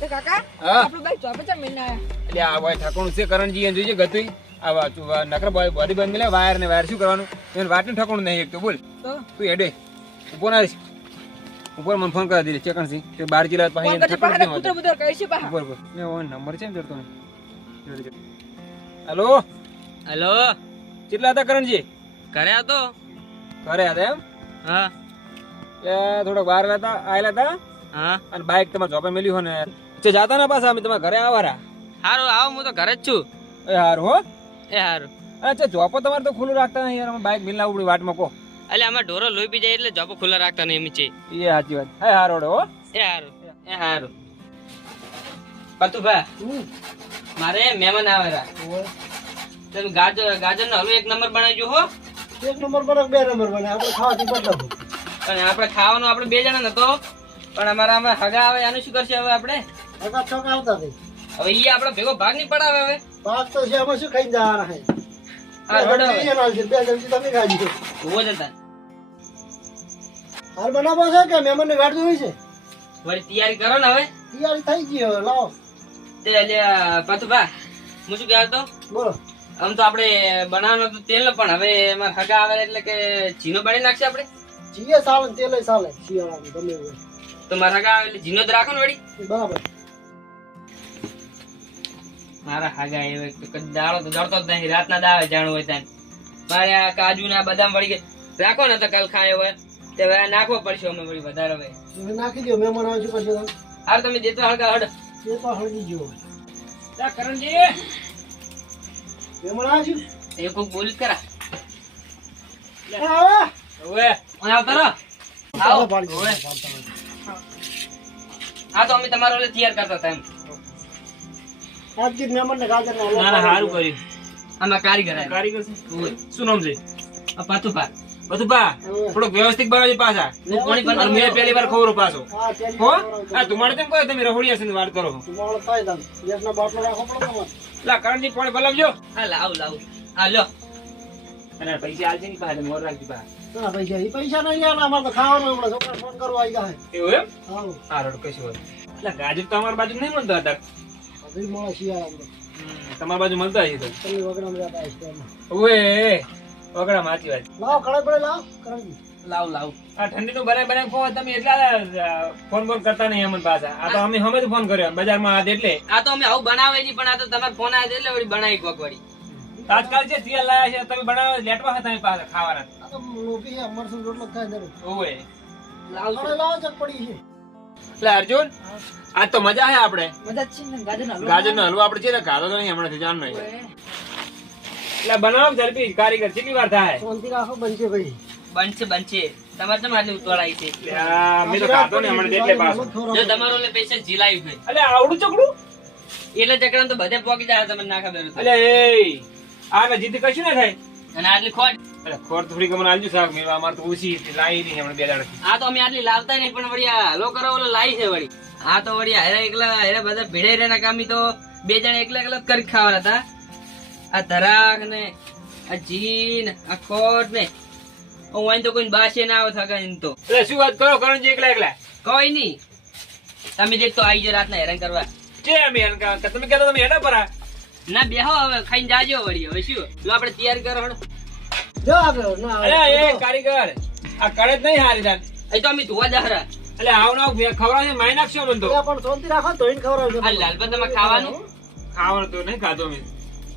તે કાકા ચોપે મહિના એટલે આ ભાઈ ઠકોણું છે કરણજી એને જોઈએ ગતું આ નકર બોડી બંધ મિલે વાયર ને વાયર શું કરવાનું? એને વાટનું ઠકોણું નહીં એક તો બોલ. તો? તું એડે ઊભો ના ઉપર મને ફોન કરી દીધી ચેકણ સી તે બાર જિલ્લા ઉપર ઉપર મેં નંબર છે ને જડતો હેલો? હેલો? કેટલા હતા કરણજી ઘરે તો. ઘરે હતા એમ? હા. એ થોડોક બહાર હતા આયેલા હતા? હા. અને બાઇક તમારે જોપે મેલ્યું હોય ને? તે જાતા ના પાછા અમે તમારા ઘરે આવારા હારું આવો હું તો ઘરે જ છું. એ હારું હો. એ હારું. અચ્છા જોપો તમારે તો ખુલ્લું રાખતા નહીં યાર અમે બાઇક મિલ ઉપડી વાટમાં કો એટલે અમે ઢોરો લોહી પી જાય એટલે જોપો ખુલ્લા રાખતા નહીં એમ છે. એ સાચી વાત. હે હારોડો હો. એ હારું એ હારું. પતુભા મારે મહેમાન આવેલા. તમે ગાજર ગાજર નો હલવો એક નંબર બનાવજો હો. એક નંબર બનાવ બે નંબર બનાવ આપણે ખાવાથી બદલાવું. અને આપણે ખાવાનું આપણે બે જણા નતો પણ અમારા આમાં હગા આવે આનું શું કરશે હવે આપણે? હગા છોક આવતા હતી હવે ઈ આપણે ભેગો ભાગ નહીં પડાવે હવે. ભાગ તો છે અમે શું ખાઈ જવાના છે? હા બે રડો છે, બે જણથી તમે ખાજો ઊભો જતા હાલ બનાવો છે કે મહેમાનને ગાઢ જોઈ છે? વળી તૈયારી કરો ને હવે. તૈયારી થઈ ગઈ હવે લાવો. તે અલ્યા પતુભા હું શું કહેતો બોલો. આમ તો આપણે બનાવવાનું હતું તેલ પણ હવે એમાં હગા આવે એટલે કે ઝીનો બની નાખશે આપણે? જીએ ચાલે તેલ સાલે ચાલે શિયાળામાં ગમે એવું. તો મારા હાગા એટલે જીનો જ રાખો ને વળી. બરાબર. મારા હાગા એ દાડો તો જડતો જ નહીં. રાતના દાવે જાણવું હોય ત્યાં મારે આ કાજુ ને બદામ વળી કે રાખો ને તો કાલ ખાય હોય તે હવે નાખવો પડશે અમે વળી વધારે હવે. હવે નાખી દો મહેમાન આવે છે પછી હાર તમે જેતો હળગા હડ. જેતો હળગી ગયો લા કરણજી. મહેમાન આવે એ કોક બોલ કરા. એ આવે. ઓવે આવતા રહો. આવો. ઓવે. હા તો અમે તમારો ઓલે તૈયાર કરતા હતા એમ. આજથી જ મહેમાનને ગાજરનો હલવો ના ના સારું કર્યું. આમાં કારીગર આવ્યા. કારીગર છે? શું નામ છે? આ પતુભા. વ્યવસ્થિત બનાવજો પાછા. હું કોણી અને મેં પહેલી વાર ખબર પાછો. હા, તેલ હો? આ તમારે તેમ કહો તમે રહોડિયા છે વાત કરો તમારો થાય તાન. ગેસનો બાટલો રાખવો પડે તમારે. લા કરણજી પાણી ભલાવજો. હા લાવ લાવ. હા લ્યો અને પૈસા આલજે ની પાસે મોર રાખજો પા ના પૈસા એ પૈસા નહીં યાર અમારે તો ખાવાનું હમણાં છોકરા ફોન કરવા આવી ગયા એવું એમ? હા રોડ કશું હોય એટલે ગાજર તો અમારી બાજુ નહીં મળતો હતા. મળે. તમારી બાજુ મળતા હશે તો. તમે વગડામાં જતા હશો ઓએ વગડા માચી વાત. લાવ પડે લાવો. લાવ લાવ. આ ઠંડી નું બનાય બનાય ફોન તમે એટલા ફોન ફોન કરતા નહીં અમને પાછા. આ તો અમે હમે ફોન કર્યો બજારમાં આજ એટલે. આ તો અમે આવું બનાવે છે પણ આ તો તમારે ફોન આવે એટલે વળી બનાવી કોક વળી. તાત્કાલ જે તેલ લાયા છે તમે બનાવો લેટવા હતા તમે પાસે ખાવાના. તો લોભી છે, મરચું રોટલો થાય. ઓએ લાવશું કડાઈ લાવો પડી છે. એટલે અર્જુન આ તો મજા છે આપણે. મજા છે ને ગાજર ના ગાજર નો હલવો આપણે છે ને ખાધો તો નહીં હમણાંથી જાણ નહીં એટલે બનાવો ઝડપી કારીગર કેટલી વાર થાય? શાંતિ રાખો બનશે ભાઈ. બનશે બનશે. તમારે તો આટલી ઉતવાળાઈ છે. એટલે આ મેં તો ખાધો ને હમણાં એટલે પાછો. જો તમારો ઓલે પૈસા જીલાયું ભાઈ એટલે આવડું ચકડું? એટલે ચકડા તો બધે પોકી જાય તમને ના ખબર એટલે એ આ જીતી કશું ના થાય? અને આટલી ખોટ. એટલે ખોર થોડી ગમન આલજો સાહેબ મેં અમારે તો ઓછી હતી, લાવી નહીં હમણાં બે દાડા આ તો અમે આટલી લાવતા નહીં પણ વળી હાલો કરો ઓલો લાવી છે વળી. આ તો વળી હેરા એકલા હેરા બધા ભીડે રહેના કામી તો બે જણા એકલા એકલા જ કરી ખાવાના હતા. આ ધરાક ને આ જીન આ ખોટ ને. હું તો કોઈ બાસે ના આવે થકા એમ તો. એટલે શું વાત કરો? કરણજી એકલા એકલા. કોઈ નહીં. તમે જે તો આવી જાય રાતના હેરાન કરવા. છે અમે હેરાન કરવા? તમે કહેતા તમે હેડા પર. આ? ના બેહો હવે ખાઈને જાજો વળી હવે શું? જો આપણે તૈયાર કરો. જો ના અરે એ કારીગર આ કરે જ નહીં હારી જાત અહીં તો અમે ધોવા જાહરા. એટલે આવનો ખવડાવશે માઈ નાખશો મને તો. પણ શાંતિ રાખો ધોઈને ખવડાવજો આ લાલબા તમે. ખાવાનું? ખાવાનું તો નહીં ખાધો અમે.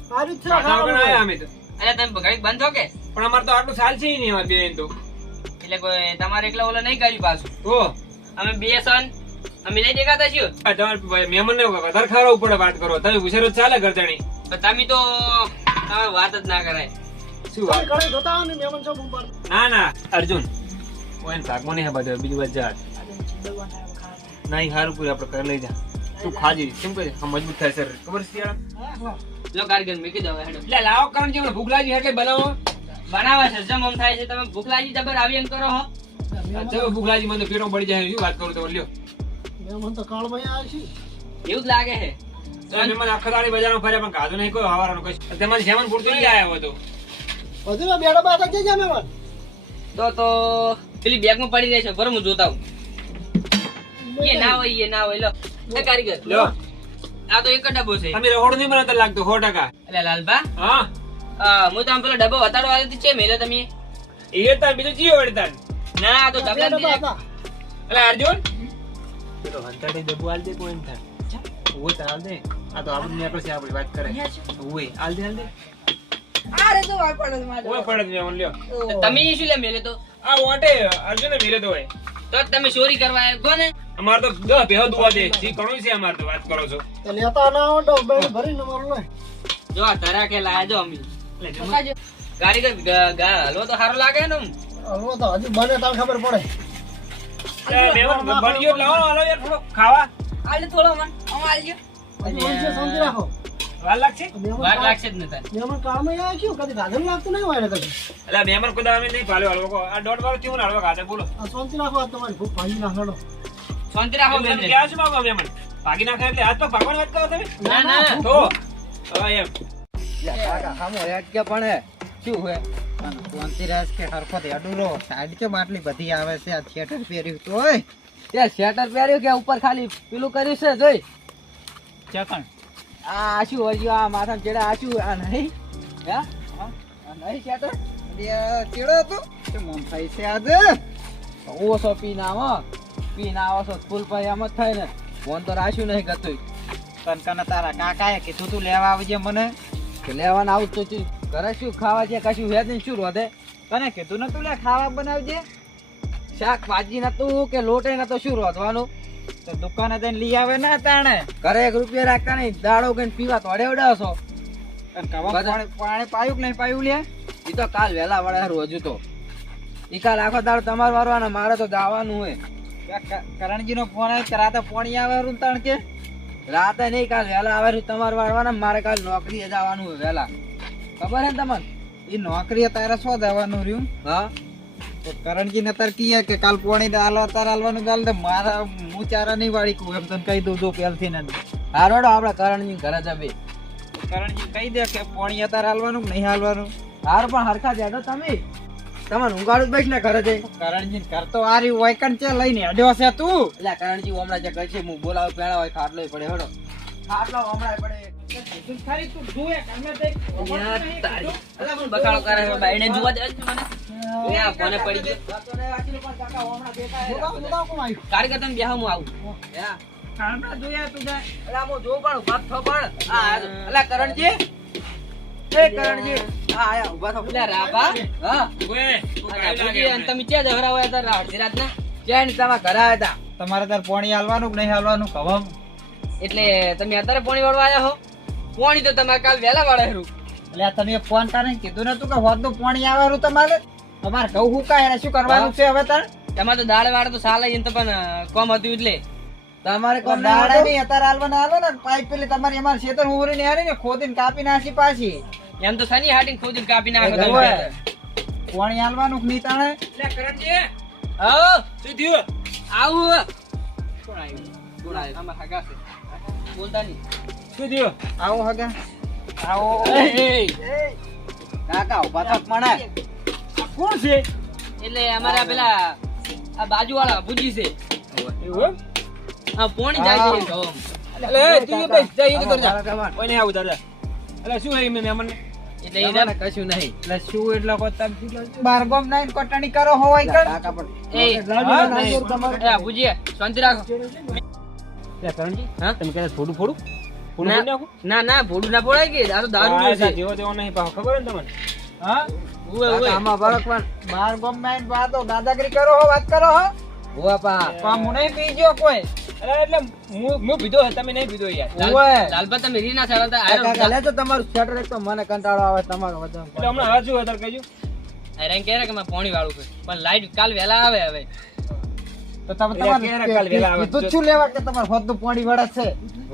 સારું છે ખાવાનું. આયા અમે તો. અરે તમે ઘડીક બંધ કે? પણ અમારે તો આટલું સાલ છે નહીં અમારે બેન તો. એટલે કોઈ તમારે એકલા ઓલા નહીં કર્યું પાછું? તો અમે બે સન. અમે નહીં દેખાતા છીએ. આ તમારે મહેમાનને વધારે ખવડાવવું પડે વાત કરો. તમે ઉછેરો ચાલે ઘરજાણી પણ તમે તો તમે વાત જ ના કરાય. શું વાત? કડાઈ જોતા આવો ને મહેમાન છો ઉપર. ના ના અર્જુન. ઓય ભાગમાં નહીં બધે બીજું વાત જા નહીં હારું પૂરી આપણે કરી લઈ જા. તું ખાજી. કેમ કહે મજબૂત થાય સર ખબર છે લો કારગર મેકી દો હેડો. એટલે લાવો કારણ કે ભૂખ લાગી એટલે બનાવો? બનાવે છે જમ આમ થાય છે તમે ભૂખ લાગી જબર આવી એમ કરો હો. ચલો ભૂખ લાગી મને તો પડી જાય શું વાત કરું તો લ્યો. મહેમાન તો કાળમાં આવ્યા છે. એવું જ લાગે છે. મને આખા દાડી બજારમાં ફર્યા પણ ખાધું નહીં કોઈ હવારનું કશું. તમારે જેમન પૂરતું નહીં આવ્યો હતો. બધું આ બાકા જઈ તો તો પેલી બેગ પડી રહે છે બરોબર હું જોતા આવું. એ ના હોય એ ના હોય લો. એ કારીગર. લ્યો આ તો એક ડબ્બો છે. તમે નહીં લાગતું સો ટકા. એટલે લાલબા હા. અ, હું તમે પેલો ડબ્બો વતાડો આવ્યો છે મેલો તમે? એ તાર બીજું જીઓ વળી ના આ તો ડબ્બા એટલે અર્જુન. પેલો હંતાડી ડબ્બો આલ દે કોઈ થાય ઓય તો આલ દે. આ તો આપણે નીકળ છે આપણી વાત કરે. ઓય આલ દે આલ દે. આ તો જો પડે મારે. ઓય પડે છે લ્યો. તમે શું લે મેલે તો? આ ઓટે અર્જુને મેલે તો હોય. તો તમે ચોરી કરવા આવ્યો. કોને? અમાર તો દહ બેહો દુવા દે. જી ઘણું છે અમાર તો વાત કરો છો. તો લેતા ના આવો તો ભરી ભરીને મારું લે. જો આ ધરા કે લાયા જો અમી. લે જો ગાડી ગ- હલવો તો સારો લાગે ને. હલવો તો હજી બને તાર ખબર પડે. બળિયો લાવો હાલો યાર થોડો ખાવા. આલે થોડો મન આમ આલજો હજી રાખો. વાર લાગશે? વાર લાગશે જ ને તારે. મહેમાન કામે આવ્યા છું કદી ગાધેલું લાગતું નહીં હોય કદી? એટલે મહેમાન કોઈ દાડો અમે નહીં પાલ્યો હાલો આ દોઢ વાર ને હાલો ખાતે બોલો. આ શાંતિ રાખો આ તમારી ભૂખ ભાંગી નાખો શાંતિ રાખો બેનને. ક્યાં છો માગો મહેમાન? ભાગી નાખે એટલે હાથ પગ ભાગવાની વાત કરો તમે? ના ના. તો હવે એમ. કાકા કે પણ શું હોય. કોંતીરાજ કે હરખો અડુરો સાઈડ કે માટલી બધી આવે છે? આ થિયેટર પહેર્યું તો ઓય. તે થિયેટર પહેર્યું કે ઉપર ખાલી પેલું કર્યું છે? જોઈ. ચકણ. આ આશું હોય આ માથા ચેડા આશું આ નહીં. હે? નહીં થિયેટર ચેડો હતો? કે મન થાય છે આજે. ઓછો પીન આવો. પીન આવો છો સ્કૂલ પર એમ જ થાય ને. ફોન તો રાખ્યું નહીં ગતું. તન કને તારા કાકાએ કીધું તું લેવા આવજે મને. લેવાના આવું તો. ઘરે શું ખાવા છે કશું હે જ નહીં શું રોધે? તને કીધું નતું લે ખાવા બનાવજે? શાક ભાજી નતું કે લોટે નતો શું રોધવાનું? તો દુકાને જઈને લઈ આવે ને તાણે. ઘરે એક રૂપિયા રાખતા નહીં દાડો કઈ પીવા તોડે ઉડાવશો પાણી પાયું કે નહીં પાયું લે? એ તો કાલ વહેલા વળે હારું હજુ તો. એ કાલ આખો દાડો તમારે વારવાનો મારે તો જવાનું હોય કરણજી નો ફોન આવ્યો રાતે પોણી આવે તાણ કે? રાતે નહીં કાલ વહેલા આવે તમારે વાળવાના મારે કાલ નોકરીએ જવાનું હોય વહેલા. ખબર હે તમને? એ નોકરી તારે શું જવાનું રહ્યું? હા? તો કરણજી ને તાર કીએ કે કાલ પોણી દાલ તાર હાલવાનું ગાલ તો મારા હું ચારા નહીં વાળી કું એમ તને કહી દઉં જો પહેલથી ને હારોડો આપણે કરણજી ઘરે જબે કરણજી કહી દે કે પોણી તાર હાલવાનું નહીં હાલવાનું? હાર પણ હરખા જાડો તમે. તમારે જ બેસ ને ઘરે જઈ કરણજી કરતો આ રહ્યું વૈકણ છે લઈને અડ્યો છે તું. એટલે કરણજી હમણાં જે કહે છે હું બોલાવું પેણા હોય ખાટલો પડે હડો. ખાટલો હમણાં પડે. બકાળો હતા તમારા તાર પોણી હાલવાનું નહીં હાલવાનું? કવમ એટલે તમે અત્યારે પોણી વાળવા આવ્યા હો? પોણી તો તમારે કાલ વહેલા વાળા હેરું એટલે તમે ફોન તારે કીધું નતું કે હોદ પોણી આવવાનું તમારે તમારે કહું હું કાંઈ એને શું કરવાનું છે હવે તાર તમારે તો દાળ વાળા તો સાલા એમ તો પણ કોમ હતું એટલે તમારે કોમ દાડા બી અત્યારે હાલવાના હાલો ને પાઇપ પેલી તમારી અમારે ખેતર ઉભરી હારી ને ખોદીને કાપી નાખી પાછી એમ તો સની હાટી ખોદીને કાપી નાખો તમે. પોણી હાલવાનું કે નહીં તાણે એટલે કરણજી આવો, શું થયું આવું. કોણ આવ્યું? કોણ આવ્યું? આમાં હગા છે. બોલતા નહીં. શું થયું આવો હગા. આવો. કાકા ઊભા થાક મણા. કોણ છે? એટલે અમારા પેલા આ બાજુવાળા ભુજી છે. એવું આ પોણી જાય છે ઘઉં. એટલે એ તું તો જઈ તો કમાન. ઓય નહીં આવું દાદા એટલે શું હે મહેમાન એટલે એ તમારે કશું નહીં. એટલે શું એટલે કોઈ તમે બાર ગોમ નાઈન કોટણી કરો હોય કણ કાકા પણ. એ, હા, નહીં. એ આ ભુજી, શાંતિ રાખો. લે કરણજી હા? તમે કહે થોડું થોડું થોડું? ના, ના ભોડું ના પોડાય કે આ તો દારૂ છે. જેવો તેવો નહીં પાછો ખબર ને તમને? હા? ઉવે, ઉવે. આમાં બળક બાર ગોમ વાતો દાદાગીરી કરો હો વાત કરો હો. હોવા પા. પણ હું પી ગયો કોઈ? અરે એટલે હું હું પીધો હે તમે નહીં પીધો યાર. ઉવે. તમે રીના આ લેજો તમારું શટર એક તો મને કંટાળો આવે તમારો વજન એટલે હમણાં હવે શું અત્યારે કહેજો અરે કહે કે મેં પોણી વાળું છે. પણ લાઈટ કાલ વહેલા આવે હવે. તો તમે એટલે ક્યારે કાલ કીધું લેવા કે તમારે હોદનું પાણી વળે છે?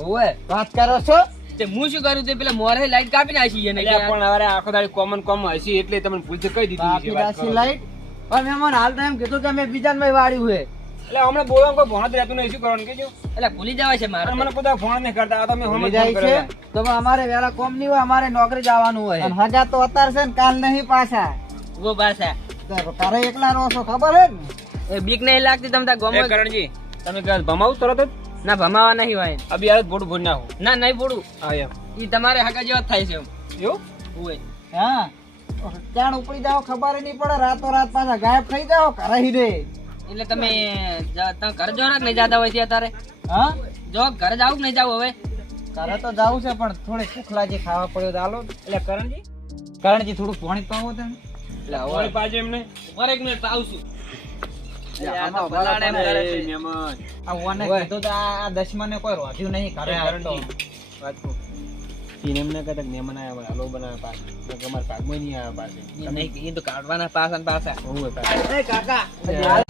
હોવે. વાત કરો છો? તે હું શું કરું? તે પેલા મોરે લાઈટ કાપી નાખી એને પણ હવે આખો દાડી કોમન કોમ હશે એટલે તમને ભૂલથી કહી દીધું કાપી વાત લાઈટ. પણ મેં મને હાલ એમ કીધું કે મેં બીજા માં વાળ્યું છે એટલે હમણાં બોલવાનું કોઈ ભણત રહેતું નહીં શું કરવાનું કહેજો એટલે ભૂલી જવાય છે મારે મને કોઈ ફોન નહીં કરતા આ તો મેં હમણાં જાય છે. તો અમારે વેલા કોમ નહીં હોય અમારે નોકરી જવાનું હોય. અને તો અત્યારે છે ને કાલ નહીં પાછા. પાછા. તારે એકલા રહો છો ખબર હે ને? એ બીક નહીં લાગતી તમે તાર એ કરણજી તમે કહે ભમાવું તરત જ? ના ભમાવા નહીં હોય. અભી યાર બોડું ભૂલ નાખો. ના નહીં પડું હા એમ. ઈ તમારે હગા જેવા થાય છે એમ. એવું? હોય. હા. ત્યાં ઉપડી જાઓ ખબર નહીં પડે રાતો રાત પાછા ગાયબ થઈ જાવ ઘરે હી રે એટલે તમે જા- તમે ઘર જો ને નહીં જાતા હોય છે અત્યારે? હા? જો ઘરે જાવ કે નહીં જાવ હવે? ઘરે તો જાવું છે પણ થોડી ભૂખલાજી ખાવા પડ્યો તો હાલો. એટલે કરણજી? કરણજી થોડું પાણી પાવો તમે. એટલે હવે તમારી એમને. એક મિનિટ પાવશું પાસે પાસે. કાઢવાના પાછા હતા એ કાકા.